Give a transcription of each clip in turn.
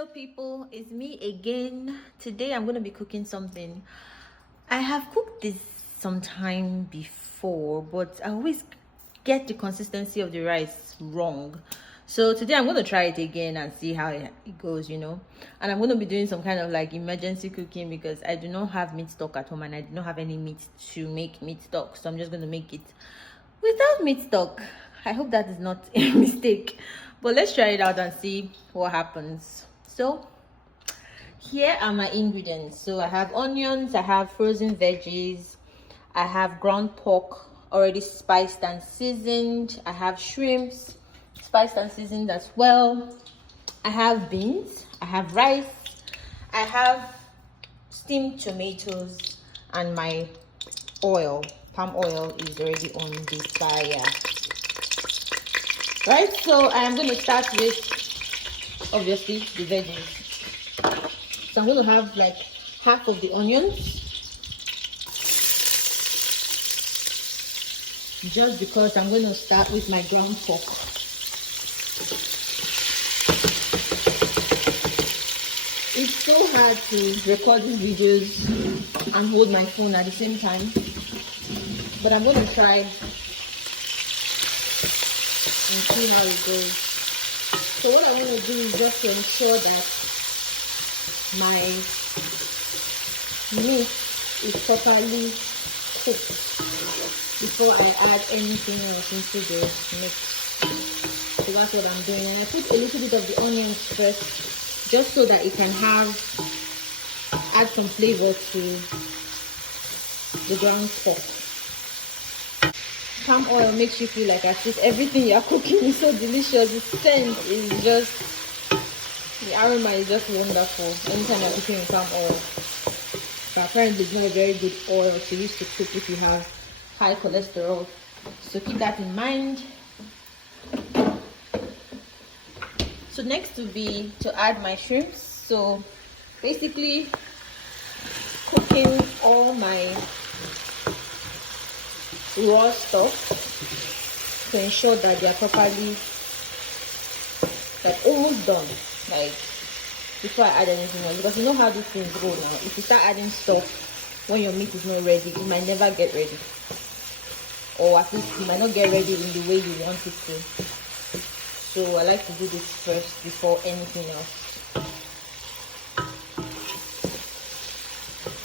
Hello people, it's me again. Today I'm going to be cooking something. I have cooked this sometime before, but I always get the consistency of the rice wrong. So today I'm going to try it again and see how it goes, and I'm going to be doing some kind of like emergency cooking because I do not have meat stock at home and I do not have any meat to make meat stock. So I'm just going to make it without meat stock. I hope that is not a mistake, but let's try it out and see what happens. So here are my ingredients. So I have onions, I have frozen veggies, I have ground pork already spiced and seasoned, I have shrimps spiced and seasoned as well, I have beans, I have rice, I have steamed tomatoes, and my oil, palm oil, is already on the fire. Right, so I'm going to start with obviously the veggies. So I'm going to have like half of the onions, just because I'm going to start with my ground pork. It's so hard to record these videos and hold my phone at the same time, but I'm going to try and see how it goes. So what I want to do is just to ensure that my meat is properly cooked before I add anything else into the mix. So that's what I'm doing. And I put a little bit of the onions first, just so that it can add some flavor to the ground pork. Palm oil makes you feel like as if everything you're cooking is so delicious. The scent is just, the aroma is just wonderful anytime you're cooking with palm oil. But apparently it's not a very good oil to use to cook if you have high cholesterol. So keep that in mind. So next will be to add my shrimps. So basically cooking all my raw stuff to ensure that they are properly, like, almost done, like before I add anything else, because you know how these things go now. If you start adding stuff when your meat is not ready, it might never get ready, or at least it might not get ready in the way you want it to. So I like to do this first before anything else.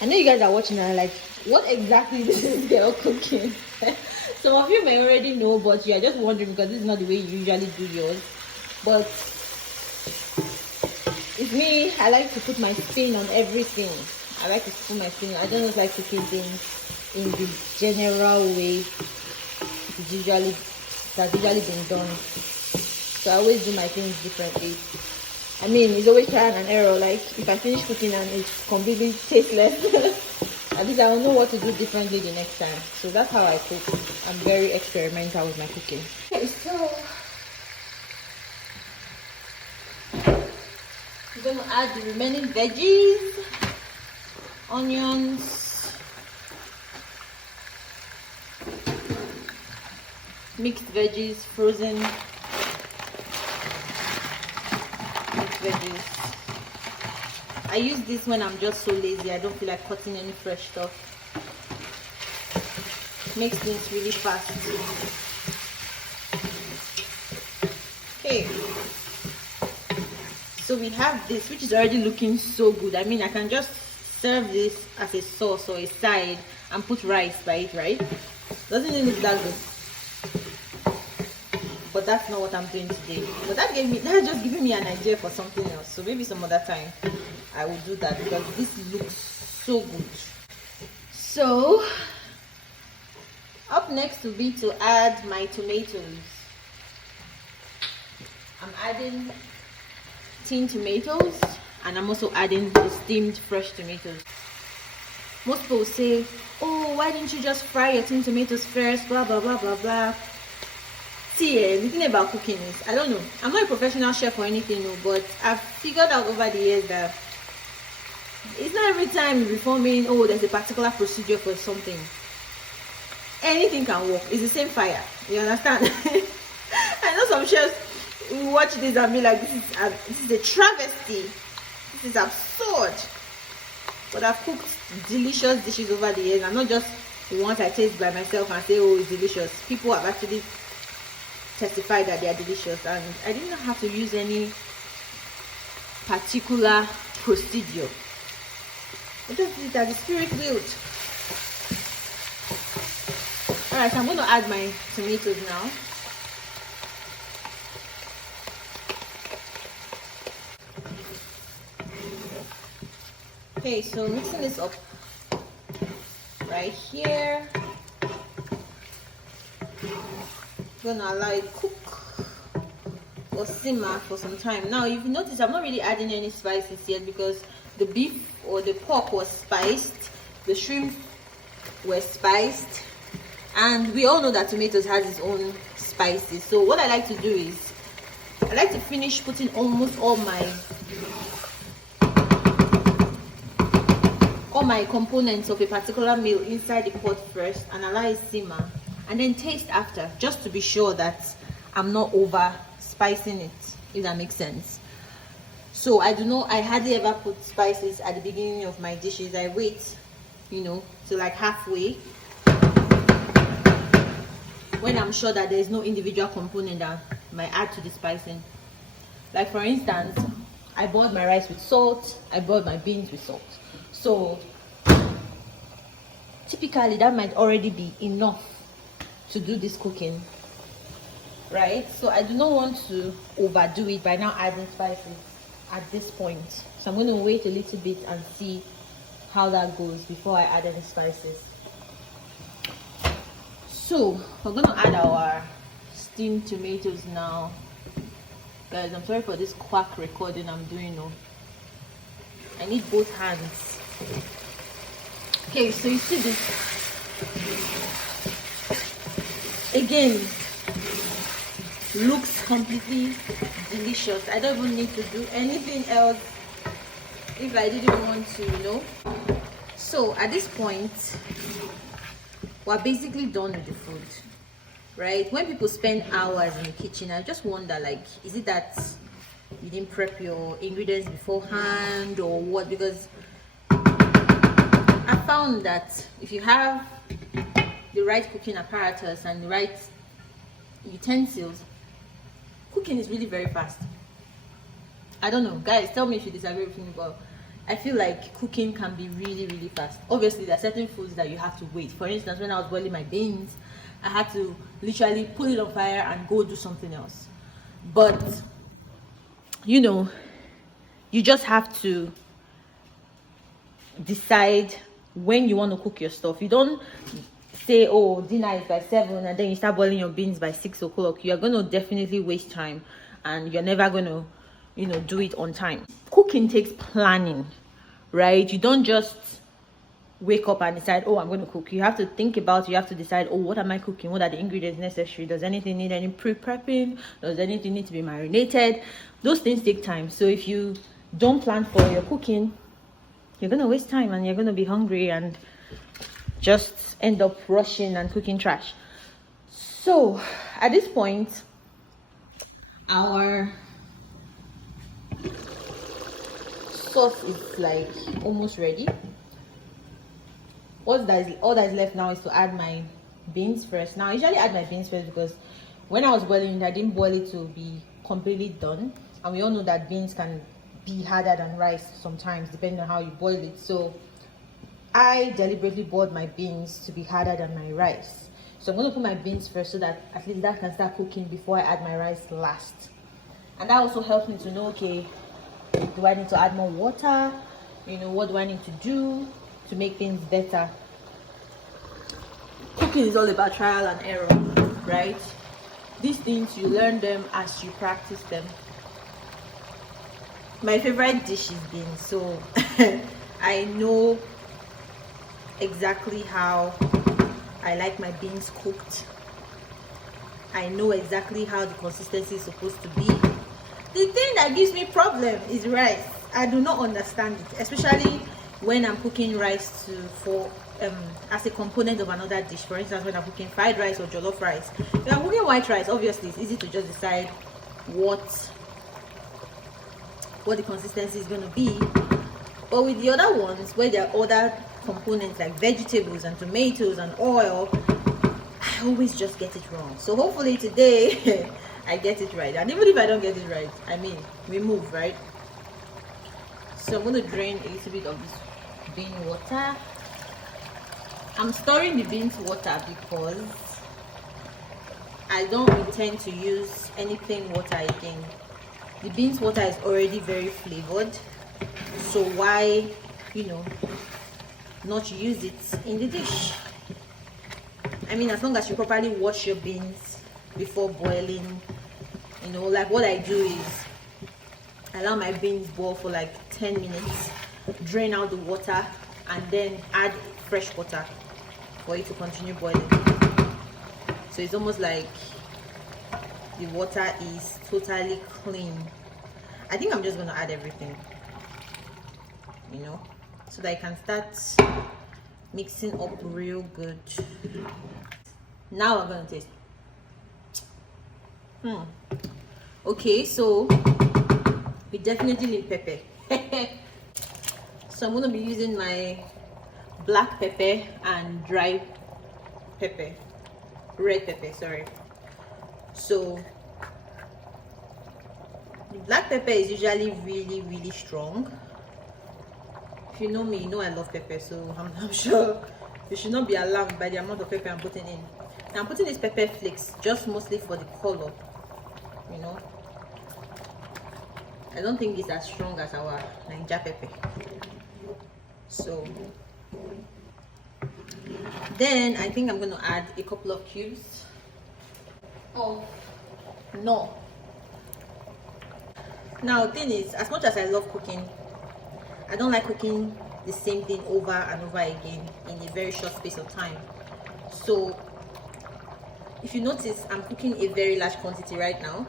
I know you guys are watching and are like, what exactly is this girl cooking? Some of you may already know, but you are just wondering because this is not the way you usually do yours. But it's me. I like to put my spin on everything. I like to put my spin. I don't just like cooking things in the general way that's usually been done. So I always do my things differently. I mean, it's always trial and error. Like, if I finish cooking and it's completely tasteless, at least I will know what to do differently the next time. So that's how I cook. I'm very experimental with my cooking. Okay, so we're going to add the remaining veggies, onions, mixed veggies, frozen mixed veggies. I use this when I'm just so lazy. I don't feel like cutting any fresh stuff. Makes things really fast. Okay. So we have this, which is already looking so good. I mean, I can just serve this as a sauce or a side and put rice by it, right? Doesn't it look that good? But that's not what I'm doing today. But that's just giving me an idea for something else. So maybe some other time I will do that because this looks so good. So up next will be to add my tomatoes. I'm adding tin tomatoes and I'm also adding the steamed fresh tomatoes. Most people say, oh, why didn't you just fry your tin tomatoes first, blah blah blah blah blah. See, the thing about cooking is, I don't know, I'm not a professional chef or anything, but I've figured out over the years that it's not every time before me, oh, there's a particular procedure for something. Anything can work. It's the same fire. You understand? I know some chefs, will watch this and be like, this is a travesty. This is absurd. But I've cooked delicious dishes over the years, and not just once I taste by myself and say, oh, it's delicious. People have actually testified that they are delicious, and I didn't have to use any particular procedure. I just did that the spirit willed. Alright, so I'm going to add my tomatoes now. Okay, so mixing this up right here. I'm gonna allow it cook or simmer for some time. Now, if you notice, I'm not really adding any spices yet because the beef or the pork was spiced, the shrimp were spiced, and we all know that tomatoes has its own spices. So what I like to do is I like to finish putting almost all my components of a particular meal inside the pot first and allow it simmer, and then taste after, just to be sure that I'm not over spicing it, if that makes sense. So I hardly ever put spices at the beginning of my dishes. I wait, to like halfway, when I'm sure that there's no individual component that might add to the spicing. Like for instance, I boiled my rice with salt, I boiled my beans with salt. So typically that might already be enough to do this cooking, right? So I do not want to overdo it by now adding spices at this point. So I'm going to wait a little bit and see how that goes before I add any spices. So we're going to add our steamed tomatoes now. Guys, I'm sorry for this quack recording I'm doing now. I need both hands. Okay, so you see this again, looks completely delicious. I don't even need to do anything else if I didn't want to, So at this point, we're basically done with the food, right? When people spend hours in the kitchen, I just wonder, like, is it that you didn't prep your ingredients beforehand or what? Because I found that if you have the right cooking apparatus and the right utensils, cooking is really very fast. I don't know, guys, tell me if you disagree with me, but I feel like cooking can be really, really fast. Obviously, there are certain foods that you have to wait. For instance, when I was boiling my beans, I had to literally put it on fire and go do something else. But you just have to decide when you want to cook your stuff. You don't say, oh, dinner is by 7 and then you start boiling your beans by 6 o'clock. You're going to definitely waste time and you're never going to do it on time. Cooking takes planning, right? You don't just wake up and decide, oh, I'm going to cook. You have to think about it. You have to decide, oh, what am I cooking? What are the ingredients necessary? Does anything need any pre-prepping? Does anything need to be marinated? Those things take time. So if you don't plan for your cooking, you're going to waste time and you're going to be hungry and just end up rushing and cooking trash. So at this point, our sauce is like almost ready. All that is left now is to add my beans first. Now I usually add my beans first because when I was boiling it, I didn't boil it to be completely done, and we all know that beans can be harder than rice sometimes depending on how you boil it. So I deliberately boiled my beans to be harder than my rice. So I'm going to put my beans first so that at least that can start cooking before I add my rice last. And that also helps me to know, okay, do I need to add more water? What do I need to do to make things better? Cooking is all about trial and error, right? These things, you learn them as you practice them. My favorite dish is beans, so I know exactly how I like my beans cooked. I know exactly how the consistency is supposed to be. The thing that gives me problem is rice. I do not understand it, especially when I'm cooking rice as a component of another dish. For instance, when I'm cooking fried rice or jollof rice. If I'm cooking white rice, obviously it's easy to just decide what the consistency is going to be. But with the other ones, where there are other components like vegetables and tomatoes and oil, I always just get it wrong. So hopefully today I get it right. And even if I don't get it right, I mean, we move, right? So I'm going to drain a little bit of this bean water. I'm storing the beans water because I don't intend to use any plain water again. The beans water is already very flavored, so why, you know, not use it in the dish? I mean, as long as you properly wash your beans before boiling, you know, like what I do is allow my beans boil for like 10 minutes, drain out the water, and then add fresh water for it to continue boiling. So it's almost like the water is totally clean. I think I'm just going to add everything, you know, so that I can start mixing up real good. Now I'm going to taste. Okay, so we definitely need pepper. So I'm going to be using my black pepper and dry pepper, red pepper, sorry. So the black pepper is usually really strong. If you know me, you know I love pepper, so I'm sure you should not be alarmed by the amount of pepper I'm putting in. Now I'm putting these pepper flakes just mostly for the color, you know. I don't think it's as strong as our Nigerian pepper. So then I think I'm going to add a couple of cubes of no. Now the thing is, as much as I love cooking, I don't like cooking the same thing over and over again in a very short space of time. So if you notice, I'm cooking a very large quantity right now,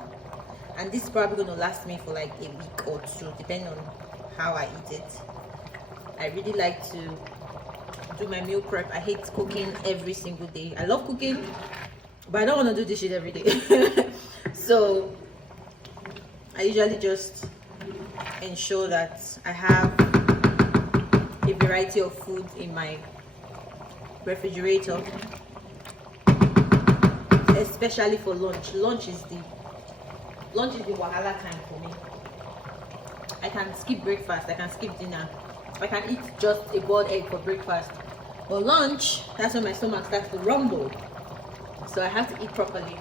and this is probably going to last me for like a week or two, depending on how I eat it. I really like to do my meal prep. I hate cooking every single day. I love cooking, but I don't want to do this shit every day. So I usually just ensure that I have a variety of food in my refrigerator, especially for lunch. Lunch is the wahala time for me. I can skip breakfast, I can skip dinner, I can eat just a boiled egg for breakfast. But lunch, that's when my stomach starts to rumble. So I have to eat properly.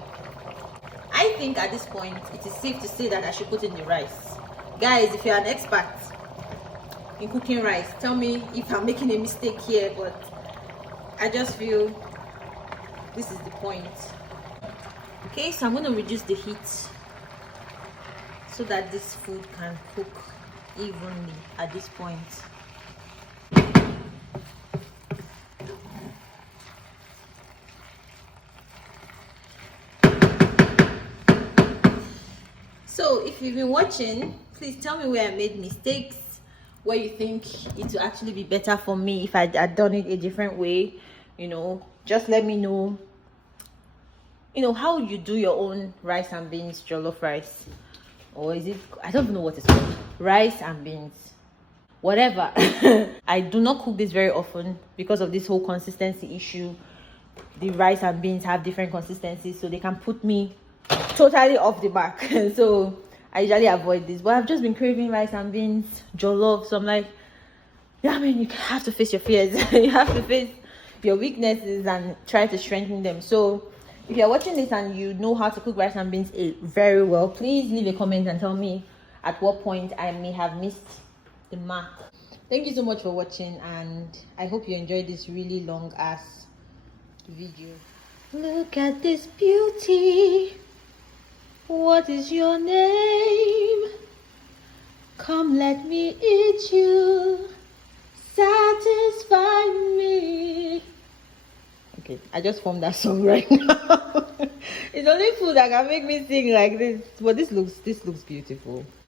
I think at this point it is safe to say that I should put in the rice. Guys, if you're an expert in cooking rice, tell me if I'm making a mistake here, but I just feel this is the point. Okay, so I'm going to reduce the heat so that this food can cook evenly at this point. So if you've been watching, please tell me where I made mistakes, where you think it would actually be better for me if I had done it a different way. You know, just let me know, you know, how you do your own rice and beans jollof rice, or is it, I don't know what it's called, rice and beans, whatever. I do not cook this very often because of this whole consistency issue. The rice and beans have different consistencies, so they can put me totally off the mark. So I usually avoid this, but I've just been craving rice and beans jollof, so I'm like, yeah, I mean, you have to face your fears. You have to face your weaknesses and try to strengthen them. So if you're watching this and you know how to cook rice and beans very well, please leave a comment and tell me at what point I may have missed the mark. Thank you so much for watching, and I hope you enjoyed this really long ass video. Look at this beauty. What is your name? Come, let me eat you. Satisfy me. Okay, I just formed that song right now. It's only food that can make me sing like this. But this looks beautiful.